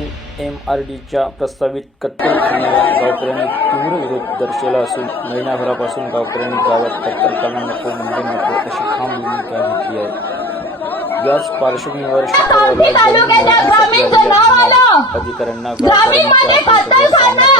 M M R डीच्या प्रस्तावित कत्तलखान्याला गावकऱ्यांनी तीव्र विरोध दर्शवला असून महिनाभरापासून गावकऱ्यांनी गावात कत्तलखाना नको म्हणजे नको अशी ठाम भूमिका घेतली आहे. याच पार्श्वभूमीवर शुक्रवारी अधिकाऱ्यांना गावकऱ्यांनी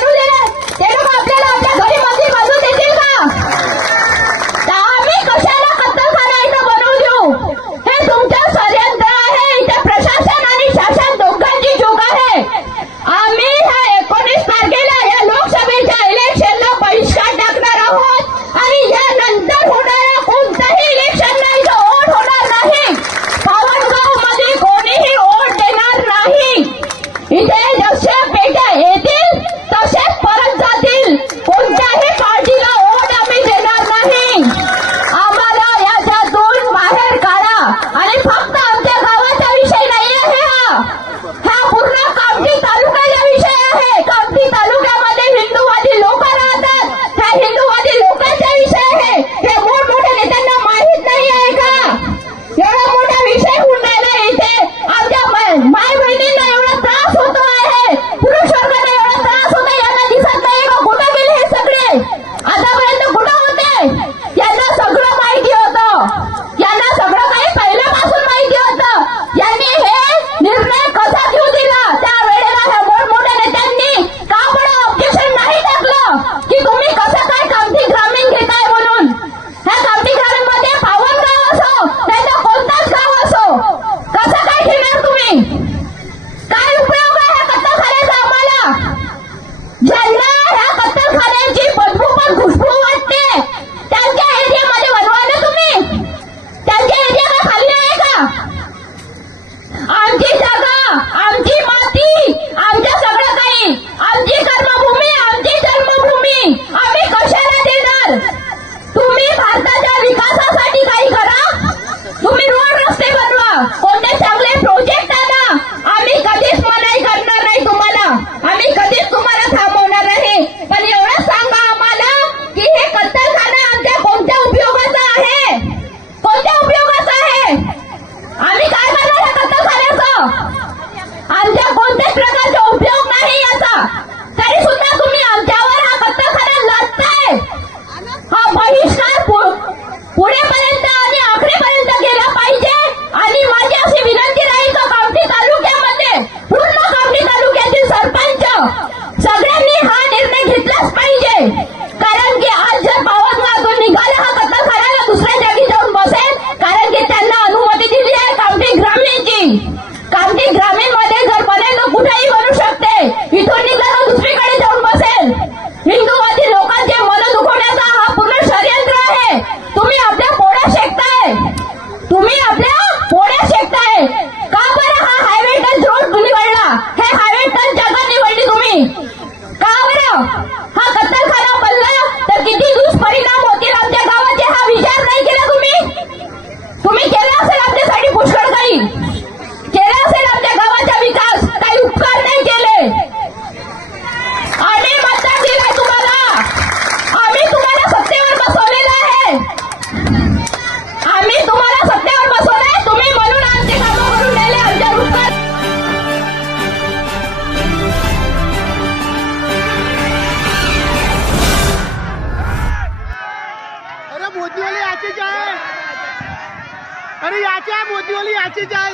કોઈ પ્રकारचा उपयोग नाही याचा বাড়ি আছে বদিওলি আছে যাই